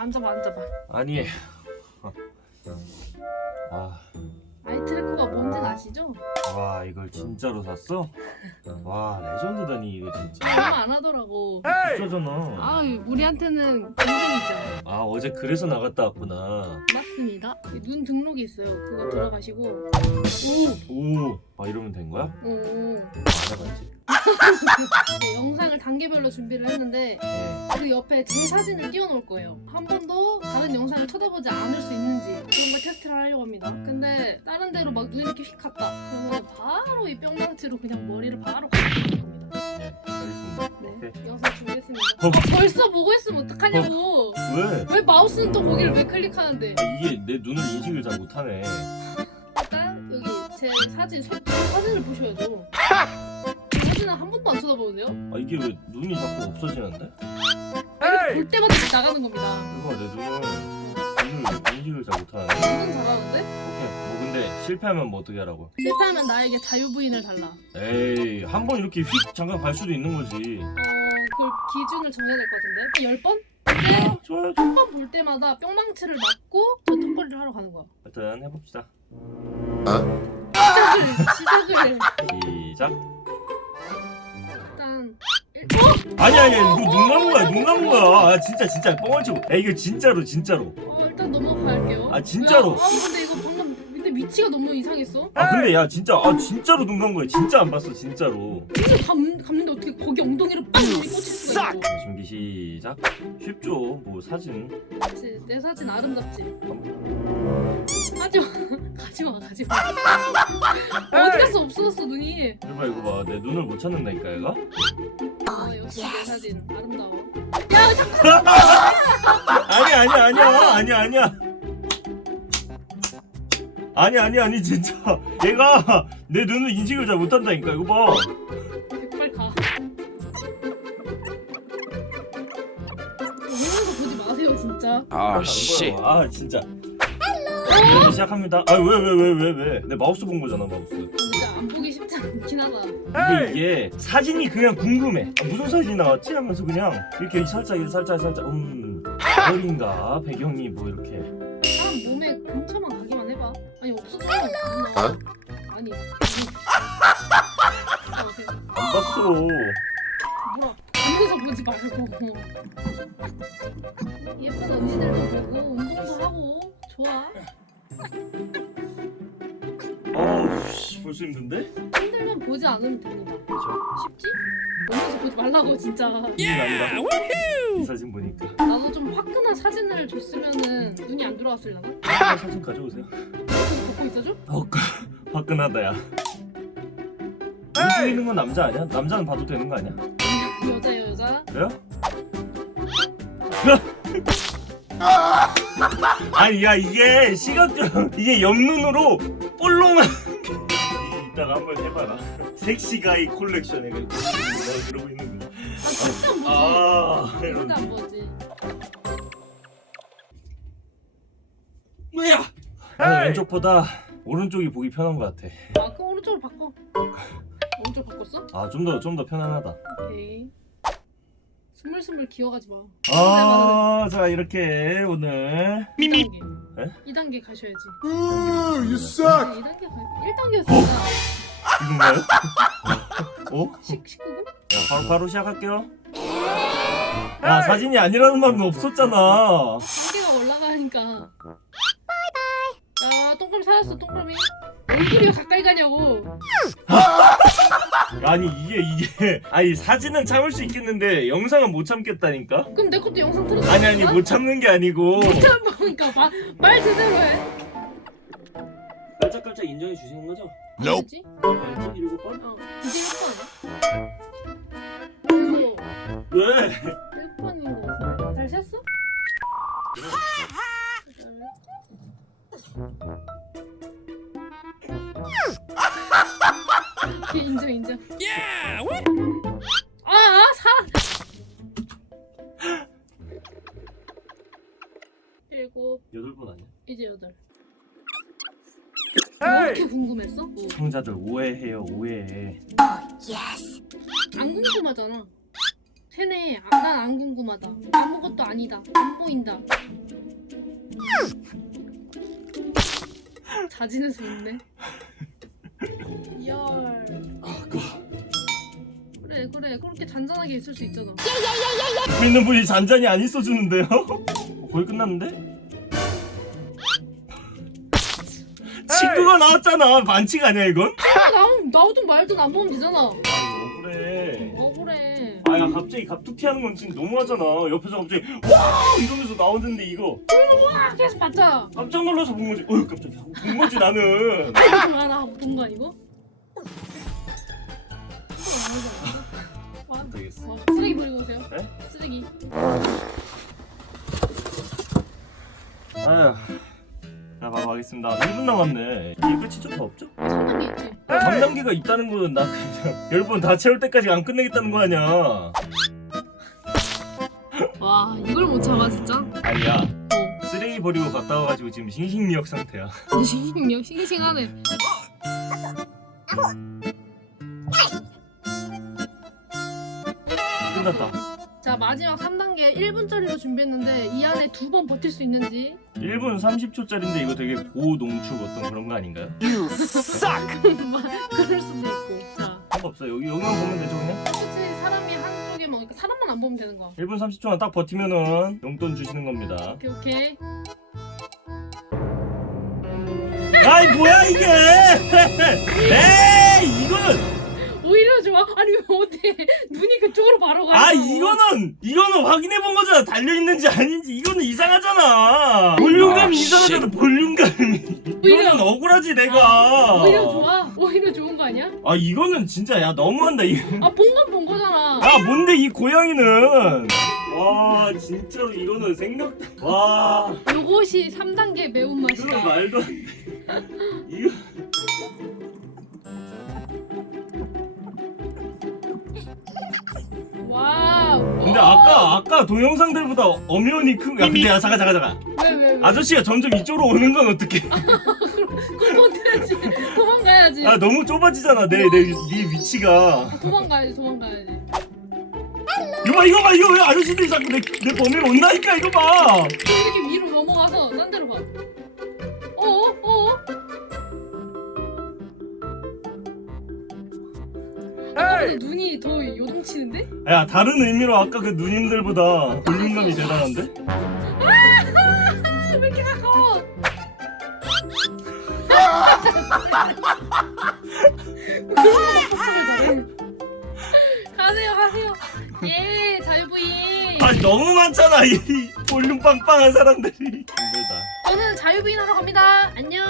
앉아봐 앉아봐. 아니 아, 아이 트래커가 뭔진 아시죠? 와 이걸 진짜로 샀어? 와 레전드다니 이거 진짜 얼마 안 하더라고. 비싸잖아 아 우리한테는 공동이죠. 아 어제 그래서 나갔다 왔구나 맞습니다. 눈 등록이 있어요. 그거 들어가시고 오! 아 이러면 된 거야? 오, 오. 알아봤지 네, 영상을 단계별로 준비를 했는데 네. 그 옆에 제 사진을 띄워놓을 거예요. 한 번도 다른 영상을 쳐다보지 않을 수 있는지 그런 걸 테스트를 하려고 합니다. 근데 다른 데로 막 눈이 이렇게 휙 갔다. 그러면 바로 이 뿅망치로 그냥 머리를 바로 가는 겁니다. 네 알겠습니다 네. 영상 준비했습니다. 어. 어, 벌써 보고 있으면 어떡하냐고. 왜? 왜 마우스는 또 거기를 왜 클릭하는데? 아, 이게 내 눈을 인식을 잘 못하네 일단 여기 제 사진 소, 사진을 보셔야죠. 제 사진은 한 번도 안 쳐다보는데요? 아 이게 왜 눈이 자꾸 없어지는데? 볼 때마다 나가는 겁니다. 이거 내 눈을 눈을 인식을 잘 못하네 완전 잘하는데? 뭐 근데 실패하면 뭐 어떻게 하라고? 실패하면 나에게 자유부인을 달라. 에이 한 번 이렇게 휙 잠깐 갈 수도 있는 거지 어, 그걸 기준을 정해야 될 것 같은데? 열 번? 아, 좋아요 한번 볼 때마다 뿅망치를 맞고 저 턱걸이를 하러 가는 거야. 일단 해봅시다 시작을, 시작을 시작 일단 일, 어? 아니 아니 이거 눈 감은 거야 눈 감은 거야 아 진짜 진짜 뻥을 치고 야 이거 진짜로 진짜로 어, 일단 넘어갈게요. 아, 진짜로? 뭐야? 아 근데 이거 근데 위치가 너무 이상했어. 아 근데 야 진짜 아 진짜로 눈 감은 거야 진짜 안 봤어 진짜로 근데 감, 감는데 어떻게 거기 엉덩이를 빵 꽂힐 수가 있고. 준비 시작 쉽죠 뭐 사진 그치, 내 사진 아름답지. 하지마, 가지마, 가지마. 어디 갔어? 없어졌어 눈이. 이봐 이거 봐 내 눈을 못 찾는다니까 얘가 어, 역시 내 사진 아름다워. 야 자꾸 아니 아니 아니야 아니 아니야 아니 아니 아니 진짜. 얘가 내 눈을 인식을 잘 못한다니까 이거 봐. 빨리 가. 이러면서 보지 마세요 진짜. 아 씨. 아 진짜. 헬로 시작합니다. 아 왜 왜 왜 왜 왜? 내 마우스 본 거잖아 마우스. 안 보기 쉽지 않긴 하다. 근데 이게 사진이 그냥 궁금해. 아, 무슨 사진이 나왔지? 하면서 그냥 이렇게 살짝 살짝 살짝 음 별인가? 배경이 뭐 이렇게. 사람 몸에 근처만. 아니 없어져. 어? 아니. 안 봤어 뭐야? 앉아서 보지 말고. 예쁜 언니들도 보고 운동도 하고 좋아. 아우 씨 벌써 힘든데? 힘들면 보지 않으면 됩니다. 그렇죠 쉽지? 보면서 보지 말라고 진짜. 힘이 난다 이 사진 보니까 나도 좀 화끈한 사진을 줬으면은 눈이 안 들어왔을라나? 아, 사진 가져오세요 있어줘? 어, 화끈하다 야 움직이는 건 남자 아니야? 남자는 봐도 되는 거 아니야? 여자예요 여자. 그래요? 아니 야 이게 시각적 이게 옆눈으로 볼롱한 이따가 한번 해봐라 섹시가이 콜렉션 나 그러고 있는 거 아. 아, 절대 안 보지. 뭐야 나는 왼쪽보다 오른쪽이 보기 편한 것 같아 아 그럼 오른쪽으로 바꿔. 오른쪽 바꿨어? 아 좀 더 좀 더 편안하다 오케이. 스물스물 기어가지 마. 아 자 이렇게 오늘 2단계. 에? 2단계 가셔야지. you suck. 2단계 가. 1단계였어. 이건가요? 어? 19분? 야, 바로 바로 시작할게요. 야 사진이 아니라는 말은 없었잖아. 단계가 올라가니까. 야 동그라미 살았어 동그라미. 얼굴이 왜 가까이 가냐고. 아니 이게 이게 아니 사진은 참을 수 있겠는데 영상은 못 참겠다니까. 그럼 내 것도 영상 틀어줘. 아니 아니 못 참는 게 아니고. 참으니까 말, 말 제대로 해. 깔짝깔짝 인정해 주시는 거죠? Nope. 뭐지? 일곱 번? 어, 이제 1번. 이거 왜? 1번인 거 같은데. 잘 셌어? 오케이, 인정 인정. 아, 아 사. 일곱 여덟 번 아니야? 이제 여덟. 뭐 이렇게 궁금했어? 뭐. 시청자들 오해해요 오해해. 안 궁금하잖아. 세네, 아, 난안 궁금하다. 아무것도 아니다. 안 보인다. 자진해서. 아, 그 그래 그렇게 잔잔하게 있을 수 있잖아. 믿는 분이 잔잔히 안 있어주는데요? 어, 거의 끝났는데? 친구가 나왔잖아 반칙 아니야 이건? 아, 나 나오든 말든 안 보면 되잖아. 아 그래 어. 아야 갑자기 갑툭 튀 하는 건 진짜 너무하잖아 옆에서 갑자기 와 이러면서 나오는데 이거 아 계속 봤자. 깜짝 놀라서 본 거지 어휴 깜짝이야 본 거지 나는 아 이거 하나 본거 아니 어 와, 쓰레기 버리고 오세요. 네? 쓰레기. 아휴 자 바로 가겠습니다 1분 남았네 이게 끝이 좀더 없죠? 장난이 있지. 3단계가 있다는 거는 나 그냥 10번 다 채울 때까지 안 끝내겠다는 거 아니야 와 이걸 못 참아 진짜. 아니야 어. 쓰레기 버리고 갔다 와가지고 지금 싱싱미역 상태야 싱싱 싱싱하네. 끝났다. 자 마지막 3단계 1분짜리로 준비했는데 이 안에 두 번 버틸 수 있는지. 1분 30초짜리인데 이거 되게 고농축 어떤 그런 거 아닌가요? 그럴 수도 있고. 자. 상관없어 여기 여기만 보면 되죠 그냥? 혹시 사람이 한쪽에만 이렇게 사람만 안 보면 되는 거야 1분 30초만 딱 버티면은 용돈 주시는 겁니다. 오케이 오케이. 아이 뭐야 이게! 에이 이거는! 오히려 좋아. 아니 왜 어때? 눈이 그쪽으로 바로 가 아 이거는 이거는 확인해 본 거잖아. 달려 있는지 아닌지. 이거는 이상하잖아. 볼륨감이 아, 이상하잖아 볼륨감이. 오히려- 이거는 억울하지 내가. 오히려 좋아. 오히려 좋은 거 아니야? 아 이거는 진짜 야 너무한다 이거. 아본 건 본 거잖아. 아 뭔데 이 고양이는? 와 진짜 로 이거는 생각 와. 요것이 3단계 매운맛이다. 말도 안 돼 근데 아까 아까 동영상들보다 엄연히 큰 야 근데 야 잠깐 잠깐 잠깐. 왜 왜 왜? 아저씨가 점점 이쪽으로 오는 건 어떡해? 그럼 어떡하지. 도망가야지. 아 너무 좁아지잖아. 내내네 위치가. 도망가야지 도망가야지. 이거 봐 이거 봐 이거 왜 아저씨들이 자꾸 내, 내 범위로 온다니까 이거 봐. 이렇게 위로 넘어가서 딴 데로 가 어어 어어 눈이 더 요동치는데? 야 다른 의미로 아까 그 누님들보다 볼륨감이 대단한데? 아, 왜 이렇게 가까워? 가세요, 가세요. 예, 자유부인. 아 너무 많잖아 이 볼륨 빵빵한 사람들이 힘들다 저는 자유부인 하러 갑니다. 안녕.